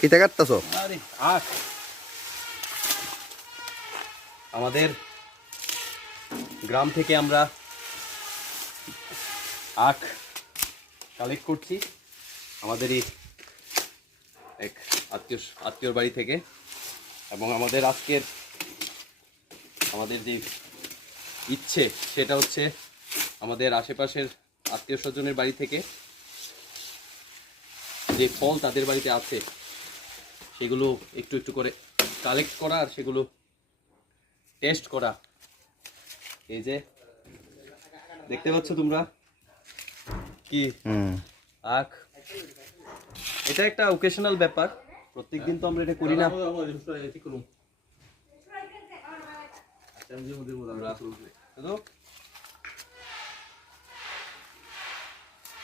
কিতা কাটতাছো? আরে আখ আমাদের গ্রাম থেকে আমরা আখ কালেক্ট করছি আমাদেরই এক আত্মীয়র বাড়ি থেকে, এবং আমাদের আজকের আমাদের যে ইচ্ছে সেটা হচ্ছে আমাদের আশেপাশের আত্মীয় স্বজনের বাড়ি থেকে যে ফল তাদের বাড়িতে আছে সেগুলো একটু একটু করে কালেক্ট করা আর সেগুলো টেস্ট করা। এই যে দেখতে পাচ্ছ তোমরা কি আখ, এটা একটা ওকেশনাল ব্যাপার, প্রত্যেকদিন তো আমরা এটা করি না।